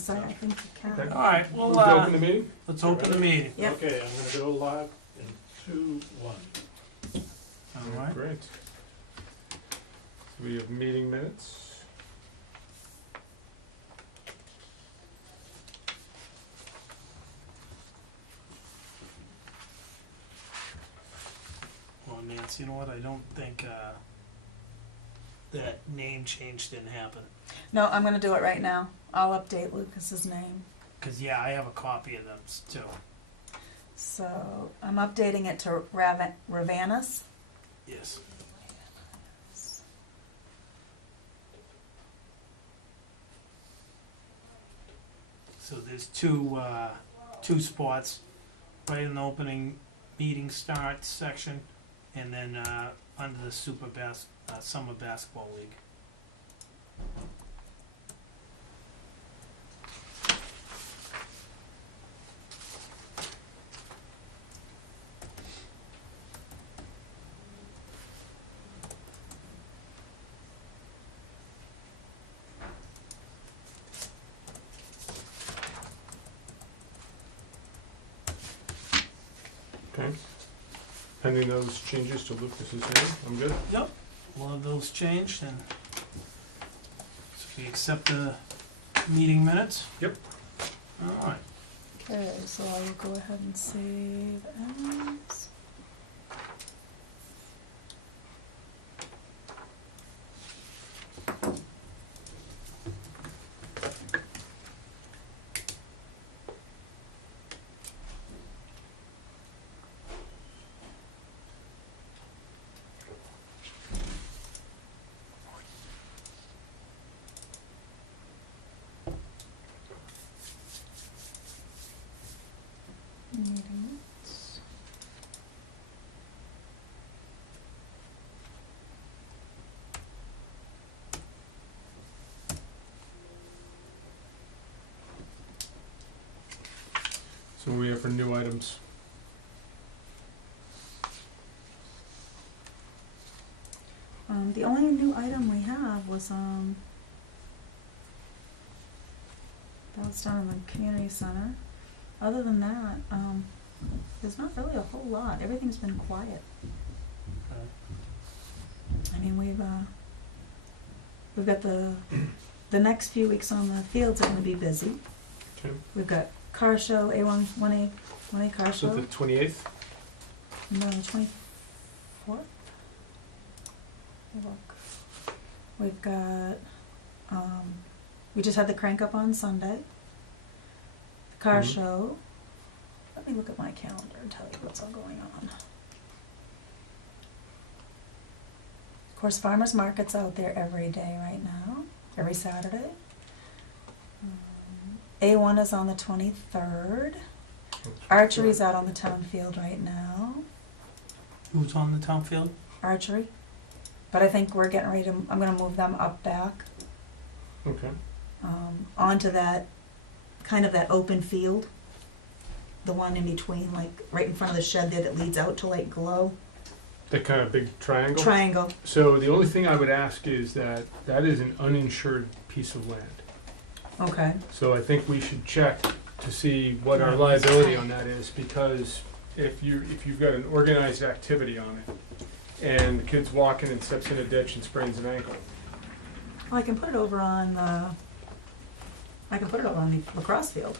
site, I think you can. Okay. All right, well, Move to open the meeting? let's open the meeting. Yep. Okay, I'm gonna go live in 2, 1. All right. Great. We have meeting minutes. Well, Nancy, you know what, I don't think, that name change didn't happen. No, I'm gonna do it right now. I'll update Lucas's name. Cause yeah, I have a copy of them too. So I'm updating it to Ravanus. Yes. So there's two spots, right in the opening meeting start section, and then under the summer basketball league. Okay. Pending those changes to Lucas's name, I'm good. Yep. We'll have those changed, and so we accept the meeting minutes. Yep. All right. Okay, so I will go ahead and save as. Meetings. So we have for new items. The only new item we have was, that was down in the community center. Other than that, there's not really a whole lot. Everything's been quiet. I mean, we've got the next few weeks on the fields are gonna be busy. Okay. We've got car show, one A car So show. the 28th? No, the 24th? Look. We've got, we just had the crank up on Sunday. The car Mhm. show. Let me look at my calendar and tell you what's all going on. Of course, farmers market's out there every day right now, every Saturday. A1 is on the 23rd. Archery's out on the town field right now. Who's on the town field? Archery. But I think we're getting ready to, I'm gonna move them up back, Okay. onto that, kind of that open field. The one in between, like, right in front of the shed there that leads out to Lake Glow. That kind of big triangle? Triangle. So the only thing I would ask is that is an uninsured piece of land. Okay. So I think we should check to see what our liability on that is, because if you've got an organized activity on it, and the kid's walking and steps in a ditch and sprains an ankle. Well, I can put it over on the lacrosse field.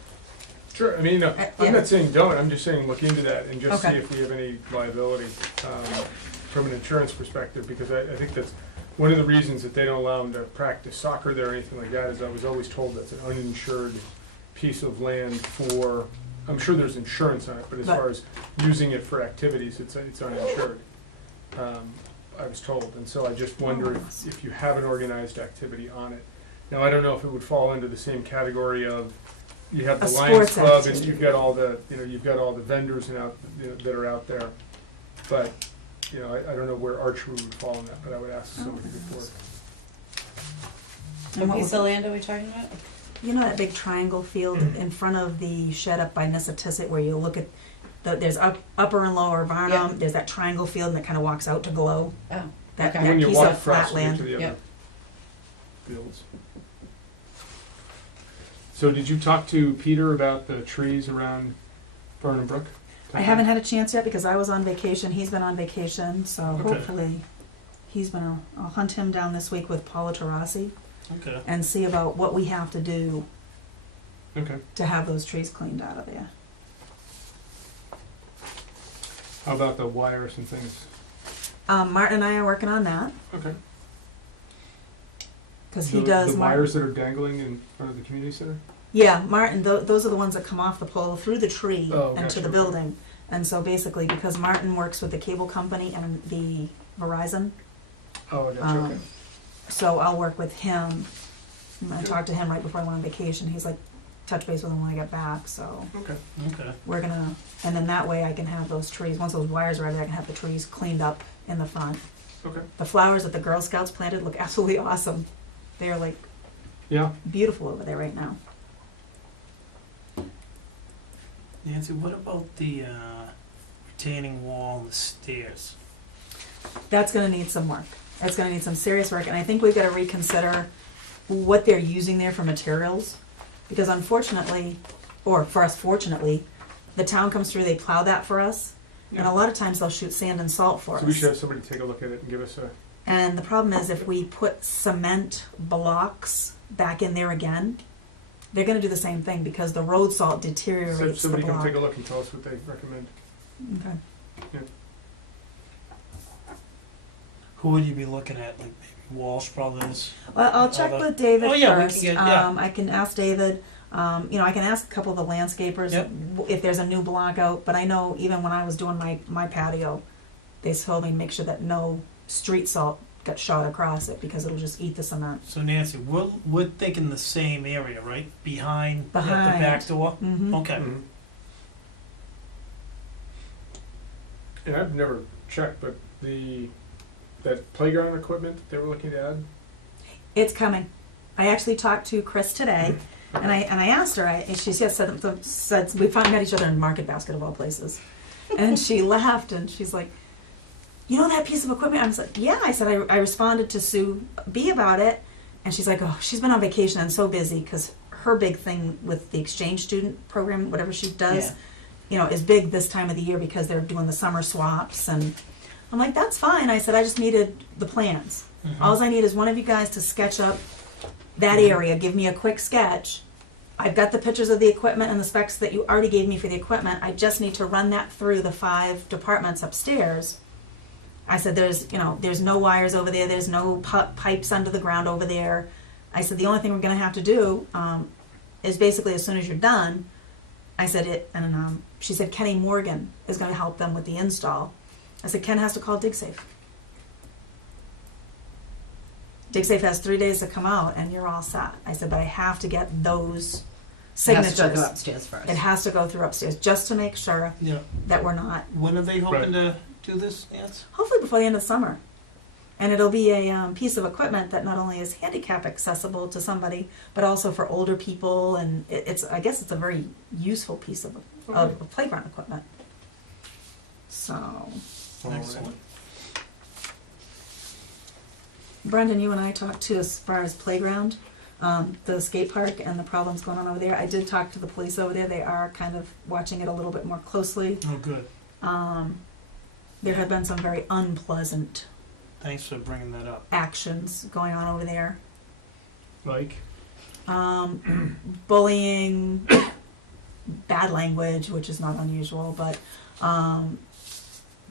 Sure, I mean, no, Yeah. I'm not saying don't, I'm just saying look into that and just see Okay. if we have any liability from an insurance perspective, because I think that's one of the reasons that they don't allow them to practice soccer there or anything like that, is I was always told that's an uninsured piece of land for, I'm sure there's insurance on it, but as But- far as using it for activities, it's uninsured. I was told, and so I just wonder if you have an organized activity on it. Now, I don't know if it would fall into the same category of, you have the A Lions sports Club and activity. you've got all the, you've got all the vendors and that are out there. But, I don't know where archery would fall in that, but I would ask somebody before. And what What piece was- of land are we talking about? You know that big triangle field in front of the shed up by Nissautusset where you look at, there's upper and lower Varnum, Yeah. there's that triangle field that kind of walks out to Glow. Oh, That, okay. that When you piece walk of across flat to get to land. the other Yep. fields. So did you talk to Peter about the trees around Burnham Brook? I haven't had a chance yet because I was on vacation, he's been on vacation, so Okay. hopefully he's gonna, I'll hunt him down this week with Paula Tarasi Okay. and see about what we have to do Okay. to have those trees cleaned out of there. How about the wires and things? Martin and I are working on that, Okay. cause he The- does. The Martin- wires that are dangling in front of the community center? Yeah, Martin, those are the ones that come off the pole through the tree Oh, and to gotcha, the okay. building. And so basically, because Martin works with the cable company and the Verizon, Oh, I got you, okay. so I'll work with him. And I talked to him right before I went on vacation. He's like, touch base with him when I get back, so Okay. Okay. we're gonna, and then that way I can have those trees, once those wires are out there, I can have the trees cleaned up in the front. Okay. The flowers that the Girl Scouts planted look absolutely awesome. They are like Yeah. beautiful over there right now. Nancy, what about the retaining wall and the stairs? That's gonna need some work. That's gonna need some serious work, and I think we've gotta reconsider what they're using there for materials. Because unfortunately, or for us fortunately, the town comes through, they plow that for us, and a Yeah. lot of times they'll shoot sand and salt for So us. we should have somebody take a look at it and give us a, And the problem is if we put cement blocks back in there again, they're gonna do the same thing because the road salt so deteriorates the somebody come block. take a look and tell us what they recommend. Okay. Who would you be looking at? Like maybe Walsh Brothers? Well, I'll check Other- with David Oh, yeah, we can first. get- yeah. I can ask David. I can ask a couple of the landscapers Yep. if there's a new block out. But I know even when I was doing my patio, they told me to make sure that no street salt got shot across it because it'll just eat the cement. So Nancy, we're thinking the same area, right? Behind, at the Behind. back door? Mm-hmm. Okay. Mhm. And I've never checked, but that playground equipment that they were looking to add? It's coming. I actually talked to Chris today, and I asked her, and she said we finally met each other in Market Basket of all places, and she laughed and she's like, "You know that piece of equipment?" I was like, "Yeah." I said I responded to Sue B about it, and she's like, "Oh, she's been on vacation and so busy because her big thing with the exchange student program, whatever she does, is big this time of the year because they're doing the summer swaps." And I'm like, "That's fine." I said, "I just needed the plans. Mhm. All I need is one of you guys to sketch up that area, give me a quick sketch. I've got the pictures of the equipment and the specs that you already gave me for the equipment. I just need to run that through the 5 departments upstairs." I said, there's no wires over there, there's no pipes under the ground over there. I said, the only thing we're gonna have to do is basically as soon as you're done, I said she said Kenny Morgan is gonna help them with the install. I said, Ken has to call DigSafe. DigSafe has 3 days to come out and you're all set. I said, but I have to get those signatures. Has to go upstairs first. It has to go through upstairs just to make sure Yeah. that we're not, When are they hoping Right. to do this, Nancy? hopefully before the end of the summer. And it'll be a piece of equipment that not only is handicap accessible to somebody, but also for older people. And I guess it's a very useful piece of playground equipment. So, All right. Excellent. Brendan, you and I talked to as far as playground, the skate park and the problems going on over there. I did talk to the police over there. They are kind of watching it a little bit more closely. Oh, good. There have been some very unpleasant Thanks for bringing that up. actions going on over there. Like? Bullying, bad language, which is not unusual, but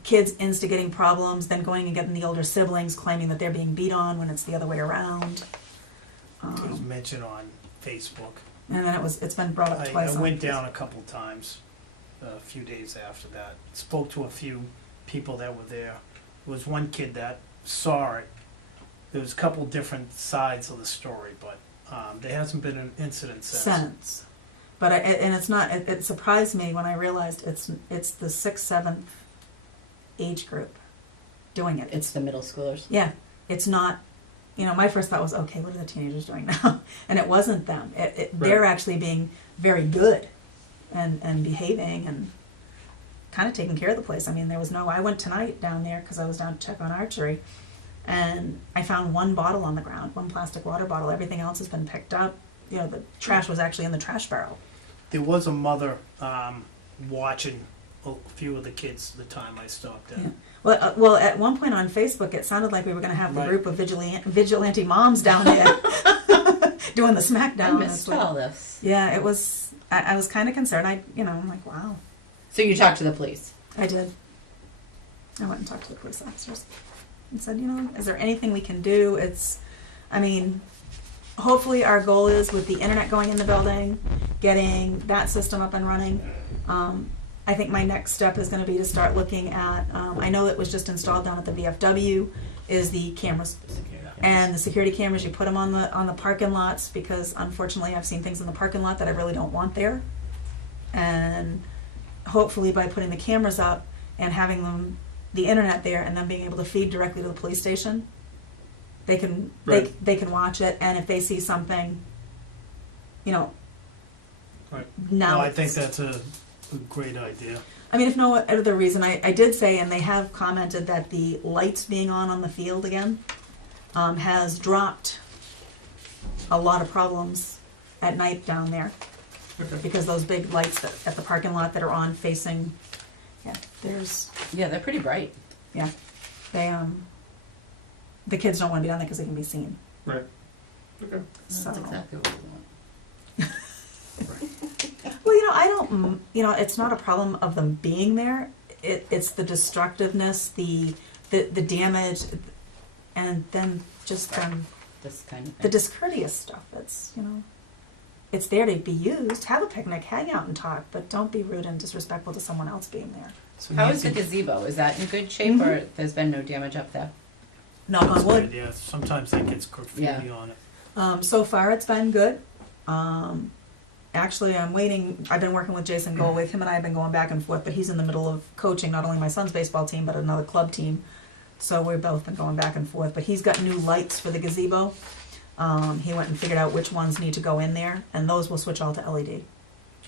kids instigating problems, then going and getting the older siblings claiming that they're being beat on when it's the other way around. It was mentioned on Facebook. And then it's been brought up twice. I on went Facebook. down a couple times, a few days after that. Spoke to a few people that were there. There was one kid that saw it. There was a couple different sides of the story, but there hasn't been an incident since. But it's not. It surprised me when I realized it's the 6th, 7th age group doing it. It's the middle schoolers. Yeah, it's not. My first thought was, okay, what are the teenagers doing now? And it wasn't them. They're actually being very good and behaving and kind of taking care of the place. I mean, I went tonight down there because I was down to check on archery, and I found one bottle on the ground, one plastic water bottle. Everything else has been picked up. you know, the trash was actually in the trash barrel. There was a mother watching a few of the kids the time I stopped in. Yeah. Well, at one point on Facebook, it sounded like we were going to have the Right. group of vigilante moms down there doing the I smackdown. missed It's like- all this. Yeah, it was. I was kind of concerned. I'm like, wow. So you talked to the police. I did. I went and talked to the police officers and said, is there anything we can do? Hopefully our goal is with the internet going in the building, getting that system up and running. I think my next step is going to be to start looking at, I know it was just installed down at the VFW, is the cameras. And the security cameras, you put them on the parking lots, because unfortunately I've seen things in the parking lot that I really don't want there. And hopefully by putting the cameras up and having the internet there and then being able to feed directly to the police station, they can Right. they can watch it, and if they see something, Right. now No, I think that's a great idea. if no other reason, I did say, and they have commented that the lights being on the field again has dropped a lot of problems at night down there, Okay. because those big lights at the parking lot that are on facing, Yeah, they're pretty bright. they the kids don't want to be down there because they can be seen. Right. Okay. That's So. exactly what we want. Well, I don't, it's not a problem of them being there. It's the destructiveness, the damage, and then just This kind of the thing. discourteous stuff. It's there to be used. Have a picnic, hang out and talk, but don't be rude and disrespectful to someone else being there. So How is the Nancy- gazebo? Is that in good shape, Mhm. or there's been no damage up there? Knock That's on wood. good, yeah. Sometimes that gets graffiti Yeah. on it. So far, it's been good. Actually, I'm waiting. I've been working with Jason Goldwave. Him and I have been going back and forth, but he's in the middle of coaching not only my son's baseball team, but another club team. So we've both been going back and forth. But he's got new lights for the gazebo. He went and figured out which ones need to go in there, and those will switch all to LED.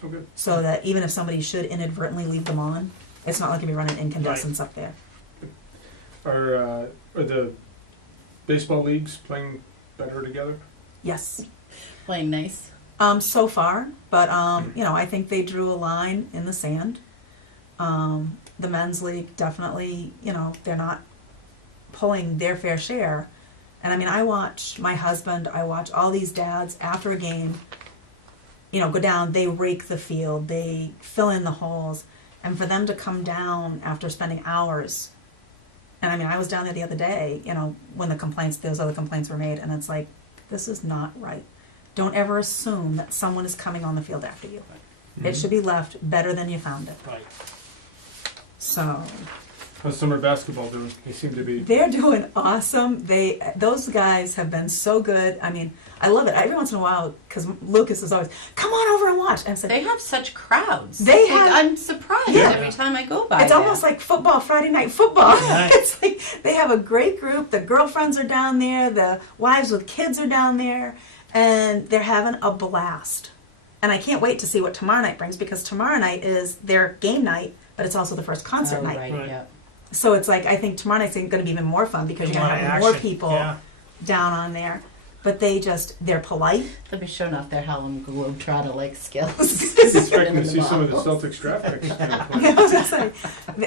Okay. So that even if somebody should inadvertently leave them on, it's not like you'll be running incandescents up there. Are the baseball leagues playing better together? Yes. Playing nice. So far, but I think they drew a line in the sand. The men's league definitely, they're not pulling their fair share. And I watch my husband, I watch all these dads after a game, go down, they rake the field, they fill in the holes, and for them to come down after spending hours. And I was down there the other day, when those other complaints were made, and it's like, this is not right. Don't ever assume that someone is coming on the field after you. It should be left better than you found it. Right. So How's summer basketball doing? They seem to be. they're doing awesome. Those guys have been so good. I love it. Every once in a while, because Lucas is always, come on over and watch. And I said, They have such crowds. They Like, have- I'm surprised Yeah. every time I go by. it's there. almost like football, Friday night football. Yeah. It's like they have a great group. The girlfriends are down there. The wives with kids are down there. And they're having a blast. And I can't wait to see what tomorrow night brings, because tomorrow night is their game night, but it's also the first concert Oh, night. right, Right. yeah. So it's like, I think tomorrow night's going to be even more fun, because A you're going lot to of have more action. people Yeah. down on there. But they're polite. They'll be showing off their Harlem Globetrotter like skills. Expecting to see some of the Celtics draft picks. I was gonna say,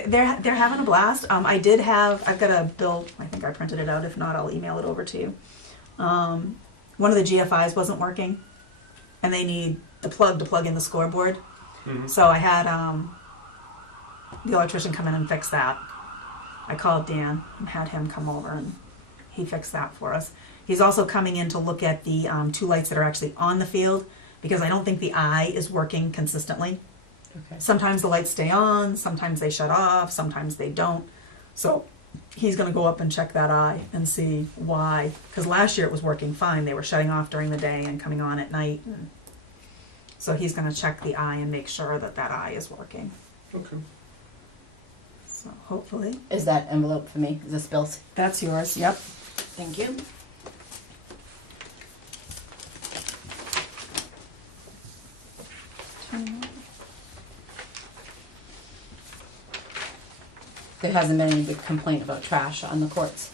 they're having a blast. I've got a bill. I think I printed it out. If not, I'll email it over to you. One of the GFIs wasn't working, and they need the plug to plug in the scoreboard. Mhm. So I had the electrician come in and fix that. I called Dan and had him come over, and he fixed that for us. He's also coming in to look at the 2 lights that are actually on the field, because I don't think the eye is working consistently. Okay. Sometimes the lights stay on, sometimes they shut off, sometimes they don't. So he's going to go up and check that eye and see why. Because last year it was working fine. They were shutting off during the day and coming on at night. And so he's going to check the eye and make sure that eye is working. Okay. So hopefully. Is that envelope for me? Is this Bill's? That's yours. Yep. Thank you. There hasn't been any big complaint about trash on the courts.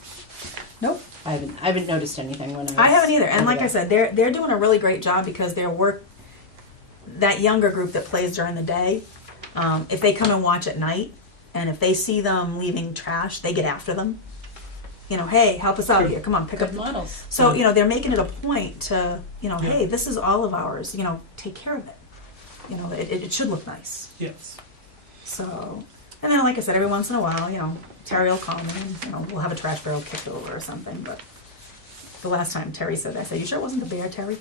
Nope. I haven't noticed anything when I was. I haven't either. And over like I there. said, they're doing a really great job because their work, that younger group that plays during the day, if they come and watch at night, and if they see them leaving trash, they get after them. You know, hey, help us out Good. here. Come on, pick up. Good models. So, you know, they're making it a point to, you know, Yeah. hey, this is all of ours. You know, take care of it. You know, it should look nice. Yes. So, and then like I said, every once in a while, you know, Terry will call me and, you know, we'll have a trash barrel kicked over or something. But the last time Terry said that, I said, you sure it wasn't the bear, Terry?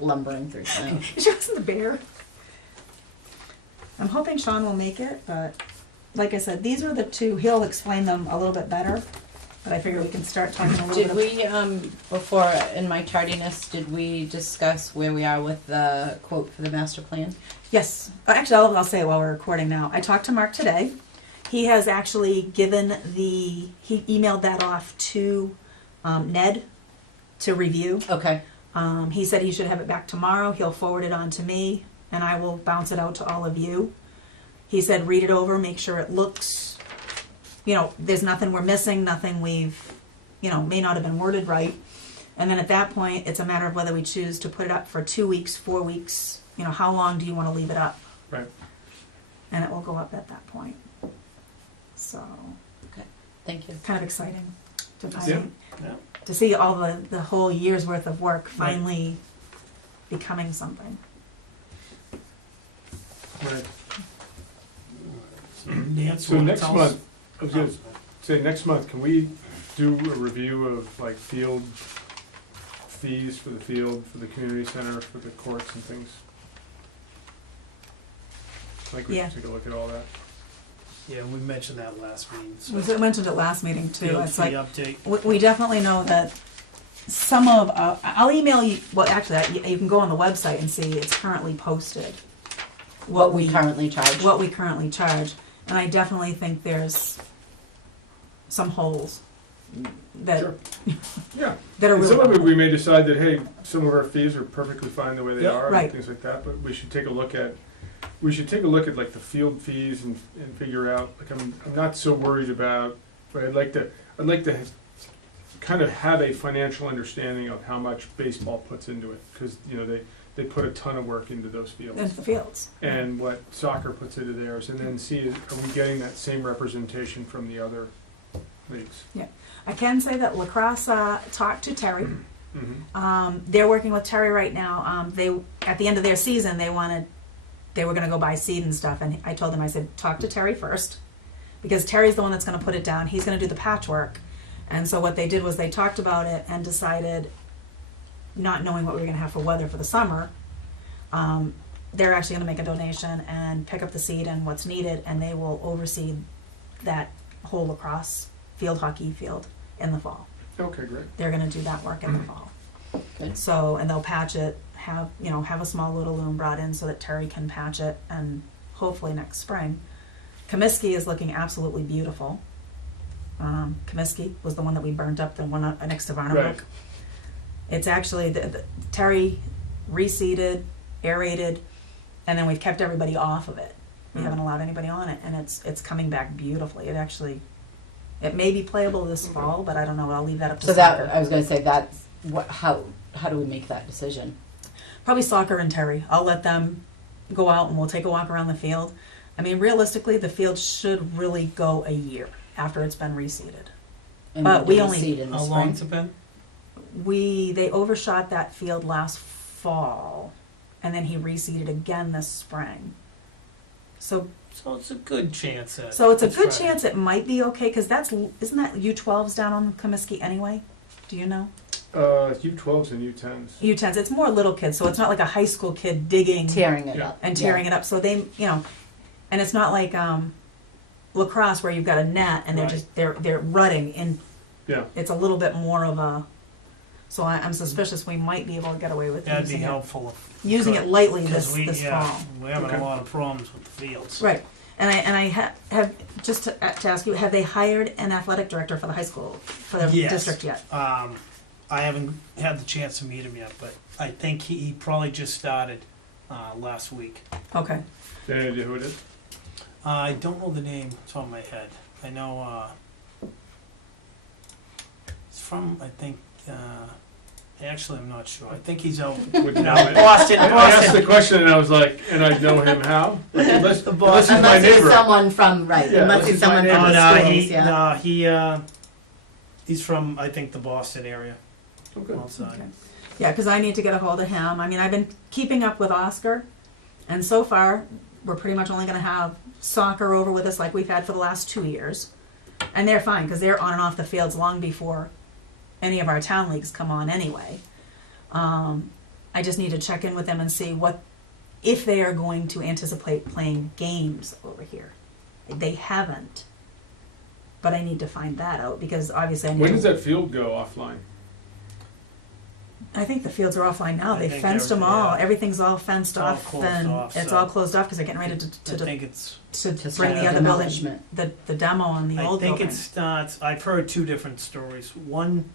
Lumbering through snow. You sure it wasn't the bear? I'm hoping Sean will make it, but like I said, these are the two. He'll explain them a little bit better. But I figure we can start talking a little Did bit. we, before, in my tardiness, did we discuss where we are with the quote for the master plan? Yes. Actually, I'll say it while we're recording now. I talked to Mark today. He has actually he emailed that off to Ned to review. Okay, He said he should have it back tomorrow. He'll forward it on to me, and I will bounce it out to all of you. He said read it over, make sure it looks, you know, there's nothing we're missing, nothing we've, you know, may not have been worded right. And then at that point, it's a matter of whether we choose to put it up for 2 weeks, 4 weeks, you know, how long do you want to leave it up? Right. And it will go up at that point. So, thank you. kind of exciting to Yeah. finally, Yeah. to see all the whole year's worth of work finally becoming something. Right. Nance, So wanna next tell us? month, I was gonna say, next month, can we do a review of like field fees for the field, for the community center, for the courts and things? I think we Yeah. should take a look at all that. Yeah, we mentioned that last meeting. so- We mentioned it last meeting too. Field It's fee like, update. we definitely know that some of, I'll email you, well, actually, you can go on the website and see it's currently posted. What we currently charge. What we currently charge. And I definitely think there's some holes that, Sure. Yeah. that are And really. some of it, we may decide that, hey, some of our fees are perfectly fine the way they Yeah. are, Right. and things like that, but we should take a look at like the field fees and figure out, like, I'm not so worried about, but I'd like to kind of have a financial understanding of how much baseball puts into it, because, you know, they put a ton of work into those fields. Into the fields. And what soccer puts into theirs, and then see, are we getting that same representation from the other leagues? I can say that lacrosse talked to Terry. Mm-hmm. They're working with Terry right now. They at the end of their season they were going to go buy seed and stuff, and I told them, I said, talk to Terry first, because Terry's the one that's going to put it down. He's going to do the patchwork. And so what they did was they talked about it and decided, not knowing what we were going to have for weather for the summer, they're actually going to make a donation and pick up the seed and what's needed, and they will oversee that whole lacrosse field, hockey field in the fall. Okay, great. They're going to do that work in the fall. Good. So, and they'll patch it, have a small little loom brought in so that Terry can patch it, and hopefully next spring. Comiskey is looking absolutely beautiful. Comiskey was the one that we burnt up, the one next to Varnabrook. Right. It's actually, Terry reseeded, aerated, and then we've kept everybody off of it. We Mm. haven't allowed anybody on it, and it's coming back beautifully. It may be playable this fall, but I don't know. I'll leave that up to So soccer. that, I was gonna say, that's, how do we make that decision? Probably soccer and Terry. I'll let them go out and we'll take a walk around the field. I mean, realistically, the field should really go a year after it's been reseeded. And But do we the only- seed in the How spring? long's it been? They overshot that field last fall, and then he reseeded again this spring. So So it's a good chance that. it's a good right. chance it might be okay, because isn't that U12s down on Comiskey anyway? Do you know? U12s and U10s. U10s, it's more little kids, so it's not like a high school kid digging Tearing it Yeah. up. and tearing it up. So they, and it's not like lacrosse where you've got a net and Right. they're rutting, and Yeah. it's a little bit more of a. So I'm suspicious we might be able to get away with That'd be using it, helpful. using it lightly Because this fall. we're having Okay. a lot of problems with the fields. Right, and I have just to ask you, have they hired an athletic director for the high school for the Yes. district yet? I haven't had the chance to meet him yet, but I think he probably just started last week. Okay, Any idea who it is? I don't know the name off the top of my head. I know from, I think, actually, I'm not sure. I think he's out, Would no, know it. Boston, I asked the Boston. question and I was like, and I know him how? Unless, The unless he's my Unless it's neighbor. someone from, right, Yeah, unless unless it's it's my someone neighbor. from Oh, the no, schools, he, yeah. no, he's from, I think, the Boston area, Okay. outside. Okay. Yeah, because I need to get a hold of him. I mean, I've been keeping up with Oscar, and so far, we're pretty much only going to have soccer over with us like we've had for the last 2 years. And they're fine, because they're on and off the fields long before any of our town leagues come on anyway. I just need to check in with them and see if they are going to anticipate playing games over here. They haven't. But I need to find that out, because obviously I need When to... does that field go offline? I think the fields are offline now. I They think fenced them they're- all. yeah. Everything's all fenced All off, closed and off, it's so- all closed off because they're getting ready I think it's, to To bring start the other building, demolishment. the demo on the I old think building. it starts, I've heard two different stories. One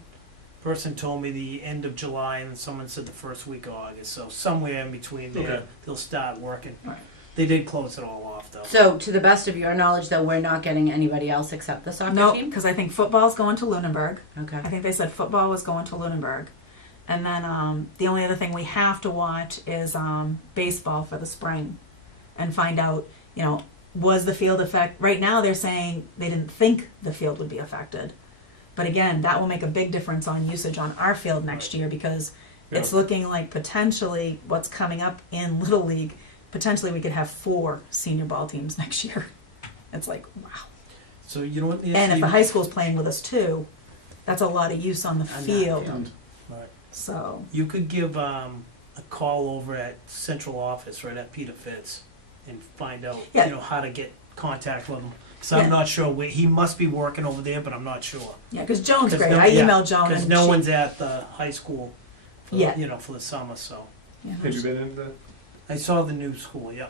person told me the end of July and someone said the first week of August, so somewhere in between there, Okay. they'll start working. Right. They did close it all off though. So, to the best of your knowledge, though, we're not getting anybody else except the soccer No, team? because I think football's going to Lunenburg. Okay. I think they said football was going to Lunenburg. And then the only other thing we have to watch is baseball for the spring and find out, was the field affected? Right now they're saying they didn't think the field would be affected. But again, that will make a big difference on usage on our field next year, because it's looking like potentially what's coming up in Little League, potentially we could have 4 senior ball teams next year. It's like, wow. So you know what? Nancy, And if the high school's playing with us too, that's a lot of use on the that field. field. Right. So, You could give a call over at central office right at Peter Fitz and find out, Yeah. how to get contact with him. So Yeah. I'm not sure where, he must be working over there, but I'm not sure. yeah, because Joan's 'Cause great. no- I yeah, emailed Joan. Because and no she- one's at the high school, for, Yeah. for the summer, so. Yeah. Have you been in the? I saw the new school, yeah,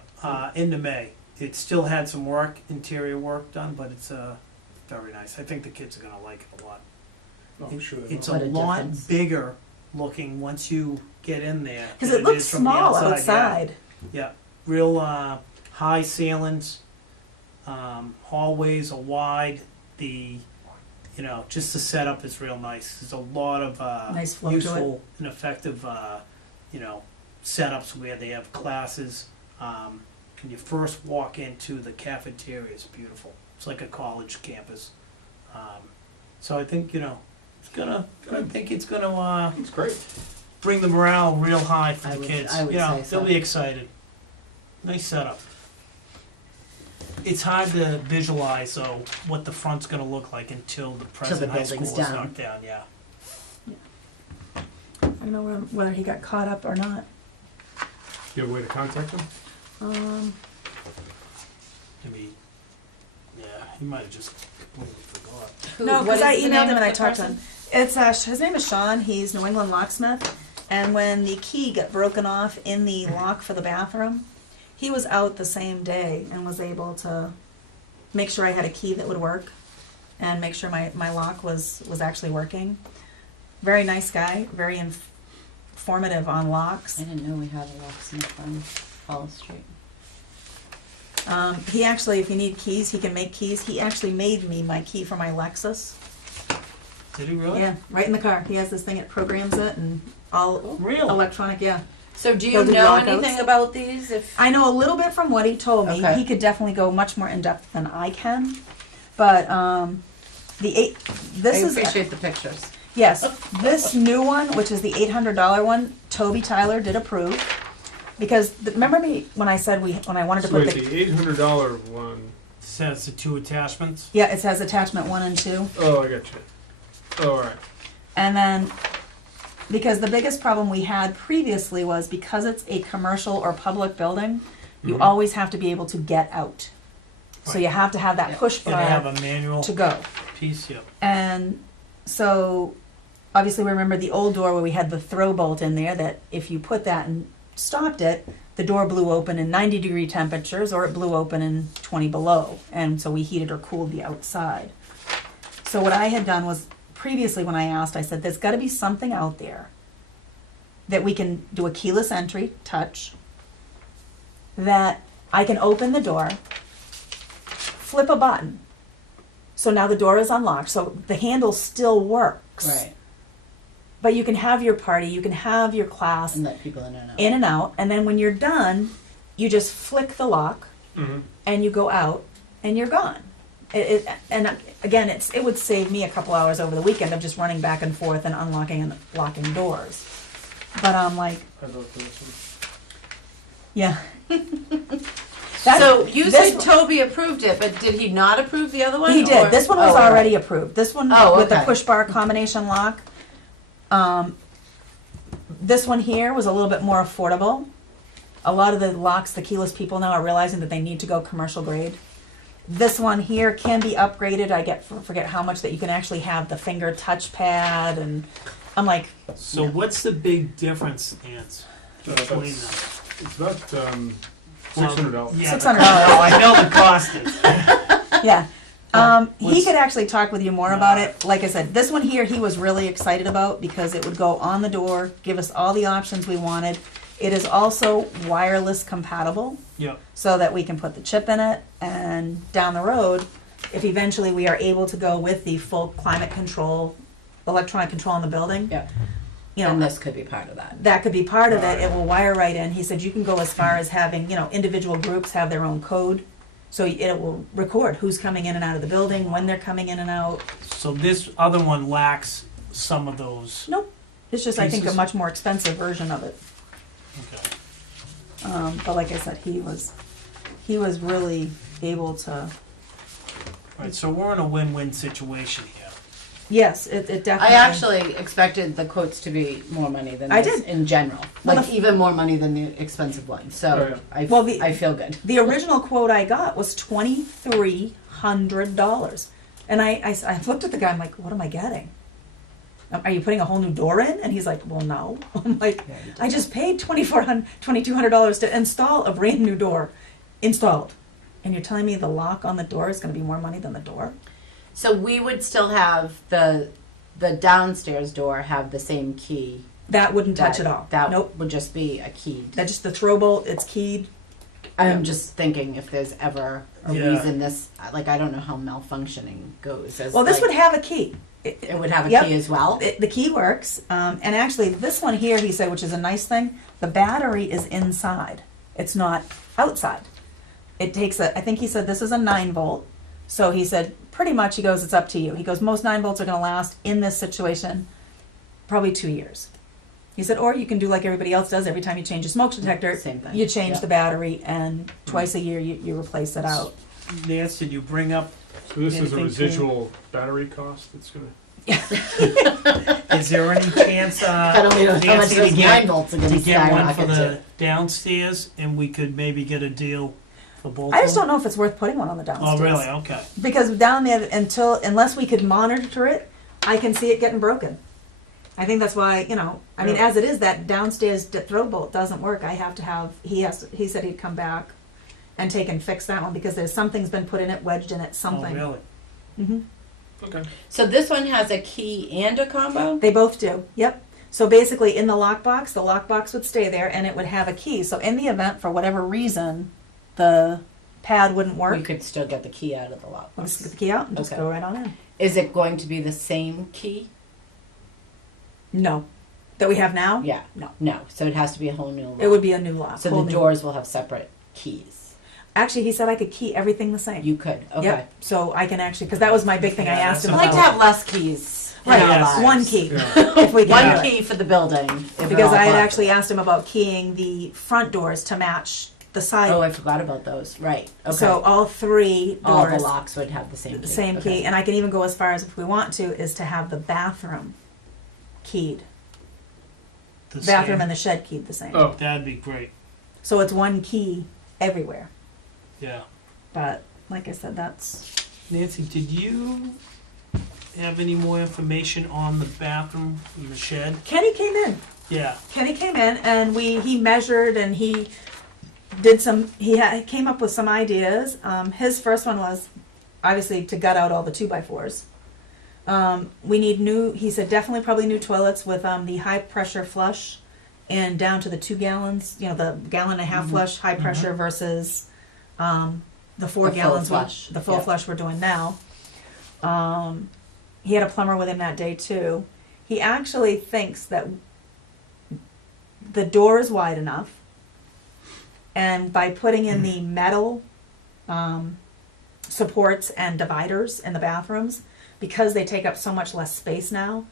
into May. It still had some work, interior work done, but it's very nice. I think the kids are gonna like it a lot. Oh, I'm sure they It's will. a What a lot difference. bigger looking once you get in there. Because than it looks is from the small yeah. outside. Yeah, real high ceilings, hallways are wide. Just the setup is real nice. There's a lot of Nice flow to it. useful and effective, setups where they have classes. When you first walk into the cafeteria, it's beautiful. It's like a college campus. So I think it's gonna. I think it's gonna It's great. bring the morale real high for I the would- kids. I would say so. They'll be excited. Nice setup. It's hard to visualize though what the front's gonna look like until the present high school building's is down. knocked down. Yeah. I don't know whether he got caught up or not. You have a way to contact them? Maybe. Yeah, he might have just completely forgot. Who- No, what because is I the emailed name him of and I the talked to person? him. It's his name is Sean. He's New England locksmith. And when the key got broken off in the lock for the bathroom, he was out the same day and was able to make sure I had a key that would work and make sure my lock was actually working. Very nice guy, very informative on locks. I didn't know we had a locksmith on Hollis Street. He actually, if you need keys, he can make keys. He actually made me my key for my Lexus. Did he really? Yeah, right in the car. He has this thing, it programs it and all Really? electronic, yeah. So, do you He'll do know lockouts. anything about these? If I know a little bit from what he told me. Okay. He could definitely go much more in depth than I can. But this I is appreciate the pictures. yes, this new one, which is the $800 one, Toby Tyler did approve. Because remember me when I said when I wanted to So put it's the the $800 one. Says the 2 attachments. yeah, it says attachment 1 and 2. Oh, I got you. Oh, all right. And then, because the biggest problem we had previously was because it's a commercial or public building, you Mhm. always have to be able to get out. So you have to have that push Gotta have bar a manual to go. piece. Yep. And so, obviously, remember the old door where we had the throw bolt in there that if you put that and stopped it, the door blew open in 90-degree temperatures or it blew open in 20 below. And so we heated or cooled the outside. So what I had done was previously when I asked, I said, there's got to be something out there that we can do a keyless entry, touch, that I can open the door, flip a button. So now the door is unlocked. So the handle still works. Right. but you can have your party, you can have your class And let people in. in and out, and then when you're done, you just flick the lock Mhm. and you go out and you're gone. And again, it would save me a couple hours over the weekend of just running back and forth and unlocking and locking doors. But I'm like, I vote for this one. yeah. So you this said one- Toby approved it, but did he not approve the other one? He did. or- This one was Oh, already approved. This one Oh, with the okay. push bar combination lock. This one here was a little bit more affordable. A lot of the locks, the keyless people now are realizing that they need to go commercial grade. This one here can be upgraded. I forget how much that you can actually have the finger touchpad, and I'm like, So what's the big difference, Ants, between them? It's about $600. Yeah, $600. Oh, I know the cost is. yeah. He What's- could actually talk with you more about it. Like I said, this one here he was really excited about because it would go on the door, give us all the options we wanted. It is also wireless compatible, Yeah, so that we can put the chip in it, and down the road, if eventually we are able to go with the full climate control, electronic control in the building, Yeah. you know, And this could be part of that. that could be part of it. It will wire right in. He said you can go as far as having, individual groups have their own code. So it will record who's coming in and out of the building, when they're coming in and out. so this other one lacks some of those. Nope. It's just, I think, a Pieces? much more expensive version of it. Okay. But like I said, he was really able to, Right, so we're in a win-win situation here. yes, it definitely. I actually expected the quotes to be more money than I this did. in general. Well, Like the- even more money than the expensive one. So Oh, yeah. Well, the- I feel good. The original quote I got was $2,300. And I looked at the guy, I'm like, what am I getting? Are you putting a whole new door in? And he's like, well, no. I'm like, I just paid $2,200 to install a brand new door installed. And you're telling me the lock on the door is going to be more money than the door? So we would still have the downstairs door have the same key. That wouldn't touch That- at all. That Nope. would just be a key. That's just the throw bolt. It's keyed. I'm just thinking if there's ever a Yeah. reason this, like, I don't know how malfunctioning goes. As, Well, this like, would have a key. it would have a Yep. key as well. The key works. And actually, this one here, he said, which is a nice thing, the battery is inside. It's not outside. It takes I think he said this is a 9 volt. So he said, pretty much, he goes, it's up to you. He goes, most 9 volts are going to last in this situation probably 2 years. He said, or you can do like everybody else does. Every time you change a smoke detector, Same thing. you change Yeah. the battery, and twice a year you replace it out. Nance, did you bring up, So this is a Anything to- residual battery cost that's gonna. is there any chance, I don't know how much Nancy, to those 9 get, volts are to going to get one for skyrocket the to. downstairs, and we could maybe get a deal for both I just of them? don't know if it's worth putting one on the downstairs. Oh, really? Okay. Because down there, unless we could monitor it, I can see it getting broken. I think that's why, I mean, Yeah. as it is, that downstairs throw bolt doesn't work. I have to have, he said he'd come back and take and fix that one because something's been put in it, wedged in it, something. Oh, really? hmm Okay. So this one has a key and a combo? They both do, yep. So basically, in the lockbox would stay there and it would have a key. So in the event, for whatever reason, the pad wouldn't We work, could still get the key out of the lock. we'll just get the key out and just Okay. go right on in. Is it going to be the same key? No. That we have now? Yeah. No. No. So it has to be a whole new lock. It would be a new lock. So whole the new- doors will have separate keys. Actually, he said I could key everything the same. You could. Okay. Yep. So I can actually, because that was my big thing. I Yeah, asked that's him I like about to have less keys. in right, our yes. lives. one key Yeah. if we can One do it. key for the building. if it Because all I had works. actually asked him about keying the front doors to match the side. Oh, I forgot about those. Right. Okay. So all three all doors, the locks would have the same key. the same Okay. key, and I can even go as far as if we want to, is to have the bathroom keyed. The Bathroom same? and the shed keyed the same. Oh, That'd be great, So it's one key everywhere. yeah. But like I said, that's Nancy, did you have any more information on the bathroom in the shed? Kenny came in. Yeah, Kenny came in and he measured and he did came up with some ideas. His first one was obviously to gut out all the 2x4s. We need he said definitely probably new toilets with the high pressure flush and down to the 2 gallons, the gallon and a half flush high pressure versus the 4 The full gallons, flush, the full yeah. flush we're doing now. He had a plumber with him that day too. he actually thinks that the door is wide enough, and by putting in the metal supports and dividers in the bathrooms, because they take up so much less space now,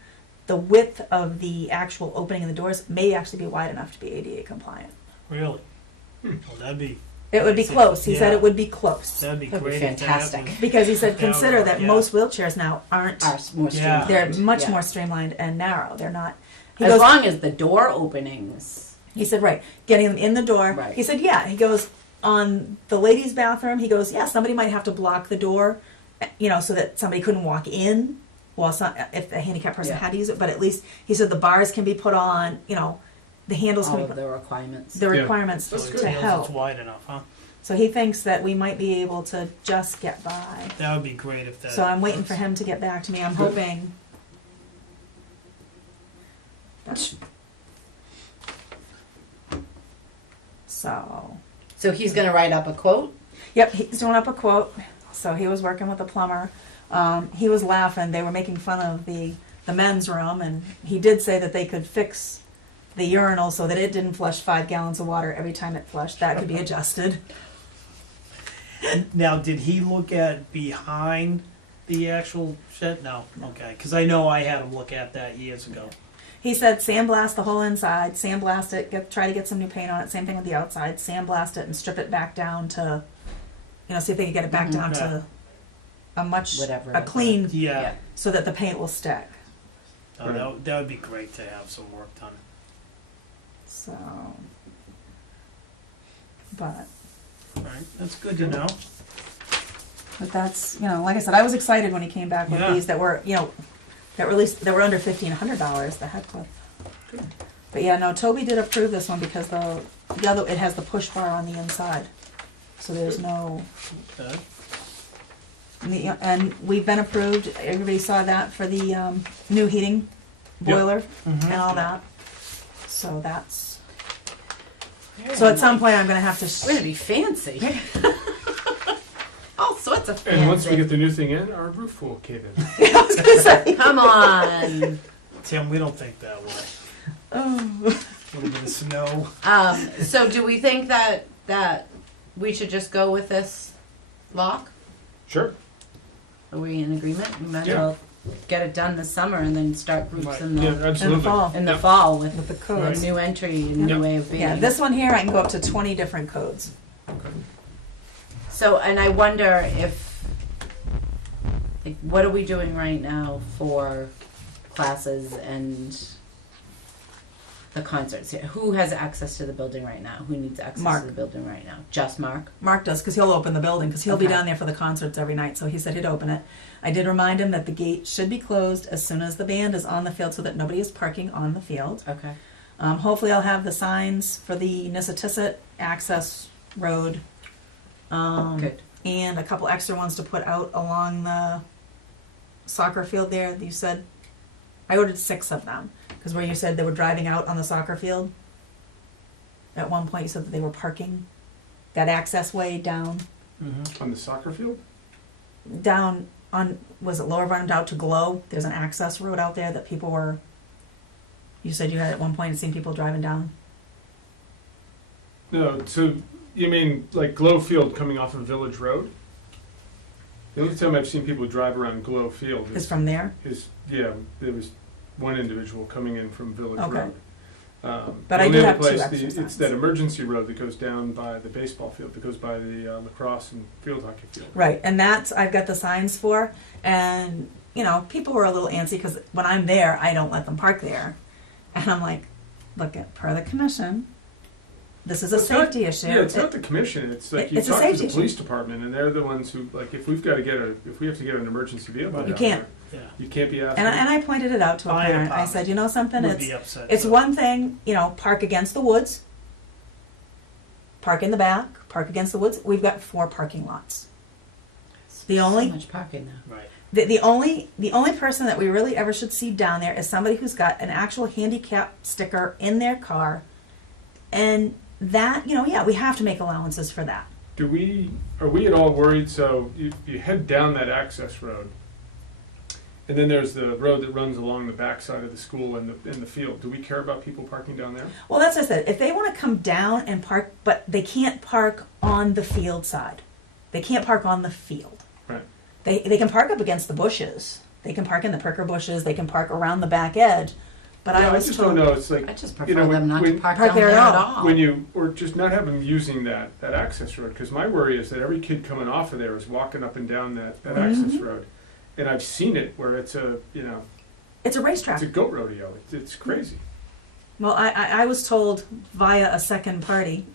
the width of the actual opening in the doors may actually be wide enough to be ADA compliant. Really? Well, that'd be It would be close. He said Yeah. it would be close. that'd be That'd be great. if that fantastic. happened. Because he said, That would consider work, that yeah. most wheelchairs now aren't, Are more Yeah. streamlined. they're much Yeah. more streamlined and narrow. They're not. He As goes, long as the door openings. he said, right, getting them in the door. Right. He said, yeah. He goes, on the ladies' bathroom, he goes, yeah, somebody might have to block the door, so that somebody couldn't walk in. Well, it's not, if a handicapped person Yeah. had to use it, but at least he said the bars can be put on, the handles All can be of put, the requirements. the Yeah. requirements That's to good. Feels help. It's wide enough, huh? So he thinks that we might be able to just get by. That would be great if that. So I'm waiting for him to get back to me. I'm hoping. So, So he's gonna write up a quote. yep, he's doing up a quote. So he was working with the plumber. He was laughing. They were making fun of the men's room, and he did say that they could fix the urinal so that it didn't flush 5 gallons of water every time it flushed. That could be adjusted. Now, did he look at behind the actual shed? No. Okay, because I know I had him look at that years ago. He said sandblast the whole inside, sandblast it, try to get some new paint on it, same thing with the outside, sandblast it and strip it back down to, see if they could get it back Mhm. down Yeah. to a much, Whatever a it is. clean, Yeah. so that the paint will stick. Oh, that would be great to have some work done. So, but All right, that's good to know. that's, like I said, I was excited when he came back with Yeah. these that were, that were under $1,500, the Headcliff. But yeah, no, Toby did approve this one because the other, it has the push bar on the inside. So there's no, Okay. and we've been approved, everybody saw that for the new heating boiler and all that. So that's, so at some point I'm gonna have We're gonna to, be fancy. All sorts of fancy. And once we get the new thing in, our roof will cave in. I was gonna say, Come on. Tim, we don't think that way. oh. A little bit of snow. So do we think that we should just go with this lock? Sure. Are we in agreement? We might as Yeah. well get it done this summer and then start groups Right. in Yeah, the absolutely. fall. in the Yep. fall with With the a codes. new entry and new Yep. way of being. Yeah, this one here, I can go up to 20 different codes. So, and I wonder if, like, what are we doing right now for classes and the concerts? Who has access to the building right now? Who needs access Mark. to the building right now? Just Mark? Mark does, because he'll open the building, because he'll be Okay. down there for the concerts every night, so he said he'd open it. I did remind him that the gate should be closed as soon as the band is on the field, so that nobody is parking on the field. Okay. Hopefully I'll have the signs for the Nissitissit access road. Good. And a couple extra ones to put out along the soccer field there. You said, I ordered 6 of them, because where you said they were driving out on the soccer field. At one point you said that they were parking that access way down On the soccer field? on, was it Lower Vernon down to Glow? There's an access road out there that people were, you said you had at one point seen people driving down. No, so you mean like Glow Field coming off of Village Road? The only time I've seen people drive around Glow Field Is from there? there was one individual coming in from Village Okay. Road. But the I only do other have 2 place, extra it's signs. that emergency road that goes down by the baseball field, that goes by the lacrosse and field hockey field. Right, and that's, I've got the signs for, and, people were a little antsy, because when I'm there, I don't let them park there. And I'm like, look, per the commission, this is a Well, it's not- safety issue. Yeah, it's not the commission, it's like you It's a talk to safety the issue. police department, and they're the ones who, like, if we have to get an emergency vehicle You down can't. there, Yeah. you can't be asked. And I pointed it out to a Fire parent. I department said, you know something, Would it's, be upset. it's so. one thing, park against the woods, park in the back, park against the woods. We've got 4 parking lots. The only So much parking now. Right. The only person that we really ever should see down there is somebody who's got an actual handicap sticker in their car, and that, yeah, we have to make allowances for that. Are we at all worried, so you head down that access road, And then there's the road that runs along the backside of the school and the field. Do we care about people parking down there? Well, that's what I said. If they want to come down and park, but they can't park on the field side. They can't park on the field. Right. They can park up against the bushes. They can park in the pricker bushes. They can park around the back edge. But Yeah, I was just told don't know. It's like I just you prefer know, them not to when- park Park down there there at at all. all. when you or just not have them using that access road, because my worry is that every kid coming off of there is walking up and down that access Mhm. road, and I've seen it where it's a it's a racetrack. it's a goat rodeo. It's crazy. Well, I was told via a second party.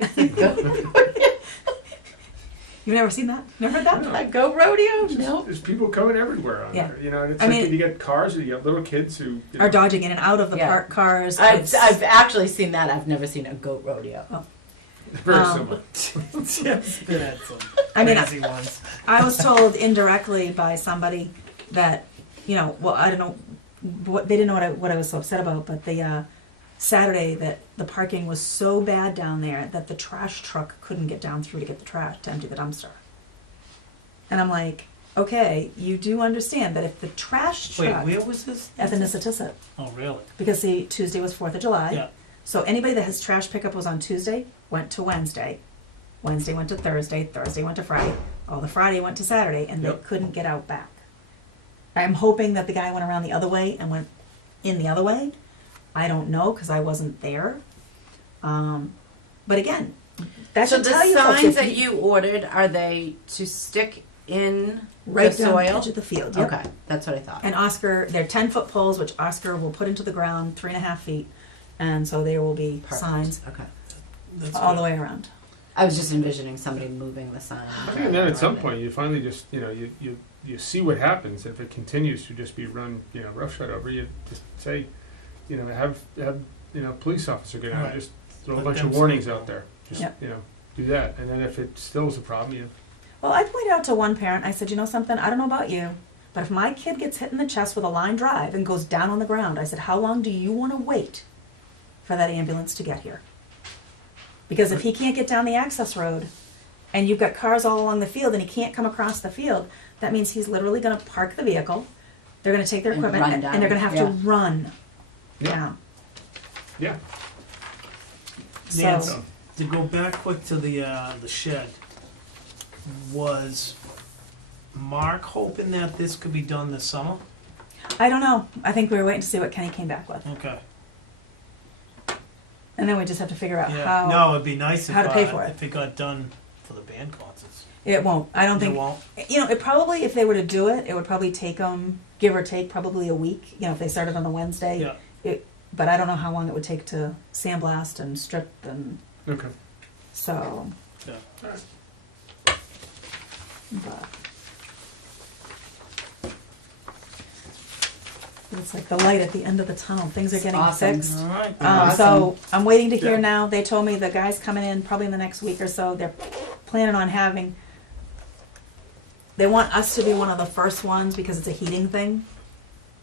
You've never seen that? Never heard that? No. A goat rodeo? It's just- Nope. There's people coming everywhere on Yeah. there, you know. And it's I like mean- you get cars, and you get little kids who you know, Are dodging in and out of the Yeah. park cars. I've It's- I've actually seen that. I've never seen a goat rodeo. very um, similar. Jim's been at some I mean, crazy ones. I was told indirectly by somebody that, you know, well, I don't know, what they didn't know what I was so upset about, but the Saturday that the parking was so bad down there that the trash truck couldn't get down through to get the trash to empty the dumpster. And I'm like, okay, you do understand that if the trash Wait, truck where was this? at the Nissitissit, Oh, really? because see, Tuesday was 4th of July. Yeah. So anybody that has trash pickup was on Tuesday, went to Wednesday. Wednesday went to Thursday, Thursday went to Friday. All the Friday went to Saturday, and Yep. they couldn't get out back. I'm hoping that the guy went around the other way and went in the other way. I don't know, because I wasn't there. But again, that So should the tell you folks, signs if that you ordered, are they to stick in right the down the soil? edge of the field. Yep. Okay, that's what I thought. And Oscar, they're 10-foot poles, which Oscar will put into the ground 3.5 feet, and so there will be Perfect. signs Okay. That's all good. the way around. I was just envisioning somebody moving the sign. And then at some point, you finally just you see what happens if it continues to just be run roughshod over. You just say, have police officer get out, Right. just throw a Let bunch them of warnings speak. out there. Just Yep. do that, and then if it still is a problem, Well, I pointed out to one parent, I said, you know something, I don't know about you, but if my kid gets hit in the chest with a line drive and goes down on the ground, I said, how long do you want to wait for that ambulance to get here? Because if he can't get down the access road and you've got cars all along the field and he can't come across the field, that means he's literally going to park the vehicle, they're going to take their And equipment, run and down, they're going to have yeah. to run Yeah. down. yeah. Nancy, So, to go back quick to the shed, was Mark hoping that this could be done this summer? I don't know. I think we were waiting to see what Kenny came back with. Okay. And then we just have to figure out Yeah. how. No, it'd be nice if how to pay for it. if it got done for the band concerts. It won't. I don't It think. won't. It probably, if they were to do it, it would probably take them, give or take, probably a week. If they started on a Wednesday. Yeah. But I don't know how long it would take to sandblast and strip and Okay. so. Yeah. But it's like the light at the end of the tunnel. Things are It's getting awesome. fixed. All right. Awesome. So I'm waiting to hear Yeah. now. They told me the guy's coming in probably in the next week or so. They're planning on having. They want us to be one of the first ones because it's a heating thing.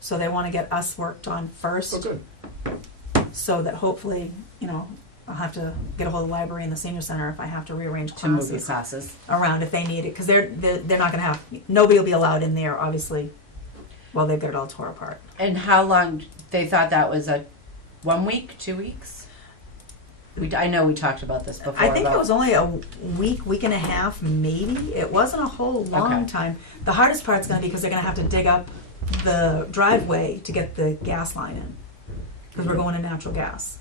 So they want to get us worked on first, Oh, good. so that hopefully, I'll have to get a hold of the library and the senior center if I have to rearrange To move the classes classes. around if they need it, because they're not going to have, nobody will be allowed in there, obviously, while they've got it all tore apart. And how long, they thought that was a 1 week, 2 weeks? I know we talked about this before. I think about- it was only a week and a half, maybe. It wasn't a whole long Okay. time. The hardest part's going to be because they're going to have to dig up the driveway to get the gas line in, because we're going to natural gas.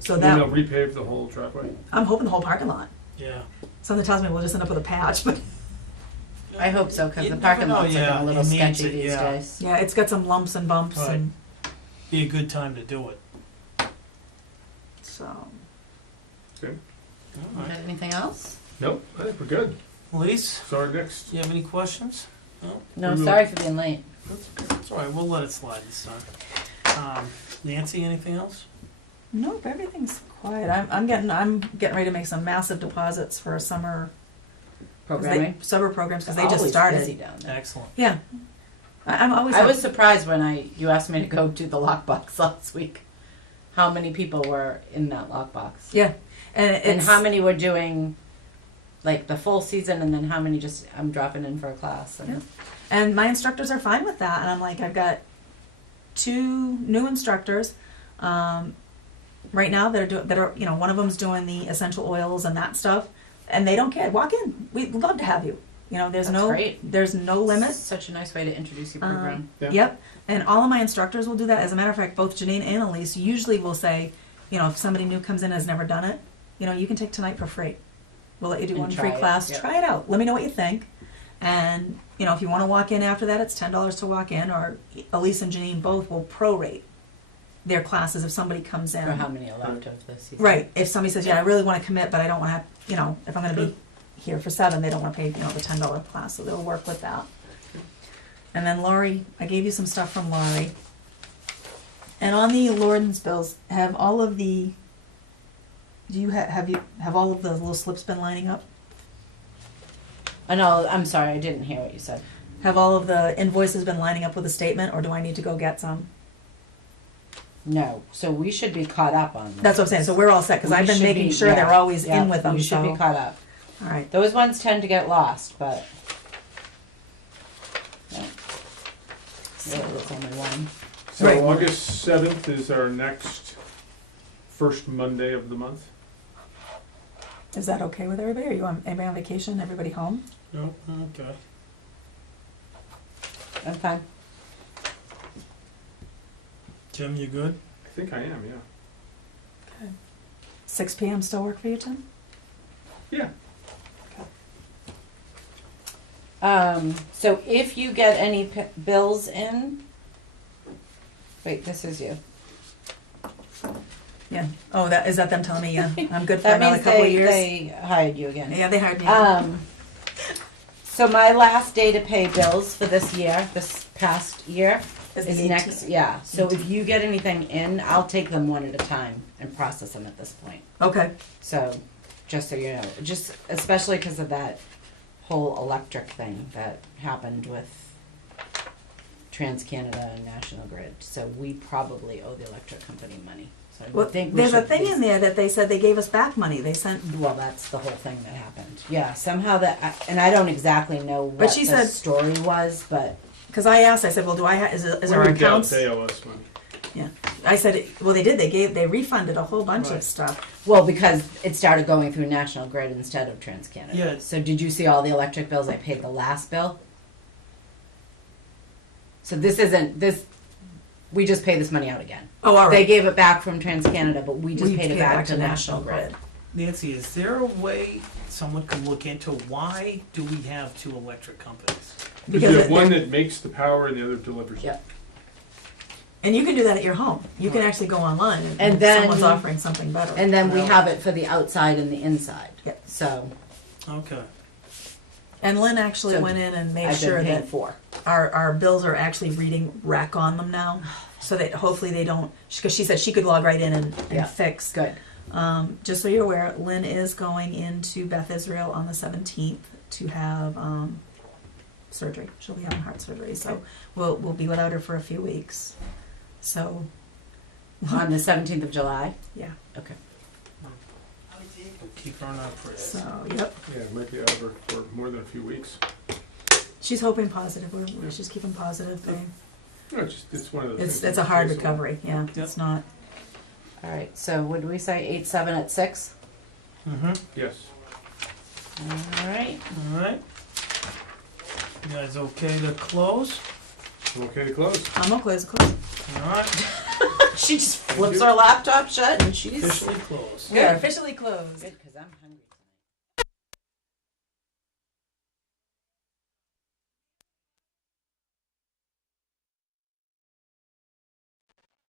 So And then they'll that, repave the whole driveway. I'm hoping the whole parking lot. Yeah. Something tells me we'll just end up with a patch, but I hope so, because You the never parking know, lots are yeah, getting a little it needs sketchy it, these yeah. days. yeah, it's got some lumps and bumps Right. and Be a good time to do it. so. All right. Got anything else? Nope, I think we're good. Elise, So our next, do you have any questions? No, We will- sorry for being late. That's all right. We'll let it slide this time. Nancy, anything else? Nope, everything's quiet. I'm getting ready to make some massive deposits for summer 'cause Programming. summer programs because they just Always started. busy down there. Excellent. Yeah, I'm always. I was surprised when you asked me to go do the lockbox last week. How many people were in that lockbox? yeah, and And it's how many were doing like the full season, and then how many just I'm dropping in for a class? And Yeah. And my instructors are fine with that. And I'm like, I've got 2 new instructors right now that are, you know, one of them's doing the essential oils and that stuff, and they don't care. Walk in. We'd love to have you. You know, there's That's great. there's no limit. Such a nice way to introduce your program. Yeah. Yep. And all of my instructors will do that. As a matter of fact, both Janine and Elise usually will say, you know, if somebody new comes in and has never done it, you know, you can take tonight for free. We'll let you do And one try free it, class. yep. Try it out. Let me know what you think. And, you know, if you want to walk in after that, it's $10 to walk in, or Elise and Janine both will prorate their classes if somebody comes in. For how many elective this season? Right. If somebody says, yeah, I really want to commit, but I don't want to, you know, if I'm going to be here for 7, they don't want to pay, you know, the $10 class, so they'll work with that. And then Laurie, I gave you some stuff from Laurie. And on the Lorden's bills, have all of the, do you have all of the little slips been lining up? No, I'm sorry, I didn't hear what you said. Have all of the invoices been lining up with a statement, or do I need to go get some? No, so we should be caught up on this. That's what I'm saying, so we're all set, because We I've been should making be- sure yeah, they're always yeah, in with them, We should so. be caught up. All right. Those ones tend to get lost, but. Yeah. Really, there's only one. So Right. August 7th is our next first Monday of the month. Is that okay with everybody? Are you anybody on vacation, everybody home? No, okay. I'm fine. Jim, you good? I think I am, yeah. 6 p.m. still work for you, Tim? Yeah. So if you get any bills in, wait, this is you. Yeah. Oh, that is that them telling me, yeah, I'm good for That another means couple of years? they hired you again. Yeah, they hired me. So my last day to pay bills for this year, this past year, Is is the next, 18th. yeah. So if you get anything in, I'll take them one at a time and process them at this point. Okay. So, just so you know, just especially because of that whole electric thing that happened with TransCanada and National Grid. So we probably owe the electric company money. So I Well, think we there's a should thing in there that they said they gave us back money. They sent. Well, that's the whole thing that happened. Yeah, somehow that, and I don't exactly know what But she the said- story was, but Because I asked, I said, well, do I have, is We our would doubt accounts? they owe us money. Yeah. I said, well, they did. They refunded a whole bunch Right. of stuff. well, because it started going through National Grid instead of TransCanada. Yeah. So did you see all the electric bills I paid the last bill? So this isn't this. We just pay this money out again. Oh, all They right. gave it back from TransCanada, but we just We paid it back to National Grid. Nancy, is there a way someone could look into why do we have 2 electric companies? Because you have it- one that makes the power and the other delivers it. Yep. And you can do that at your home. You can actually go online and, And if then- someone's offering something better. And then we Well, have it for the outside and the inside. Yep. So Okay. And Lynn actually So went in and made I've sure been paying that 4. our bills are actually reading rec on them now, so that hopefully they don't. Because she said she could log right in and Yeah. fix. Good. Just so you're aware, Lynn is going into Beth Israel on the 17th to have surgery. She'll be having heart surgery, so we'll be without her for a few weeks. So On the 17th of July. yeah. Okay. We'll keep her on our prayers. So yep. Yeah, it might be over for more than a few weeks. She's hoping positive. We're just keeping positive. No, it's one of those things. It's a hard that takes while. recovery. Yeah, Yep. it's not. All right. So would we say 8-7 at 6? Mm-hmm. Yes. All right. All right. You guys okay to close? I'm okay to close. I'm okay. It's close. All right. She just flips her laptop shut and she's Officially closed. Good. officially closed. good because I'm hungry.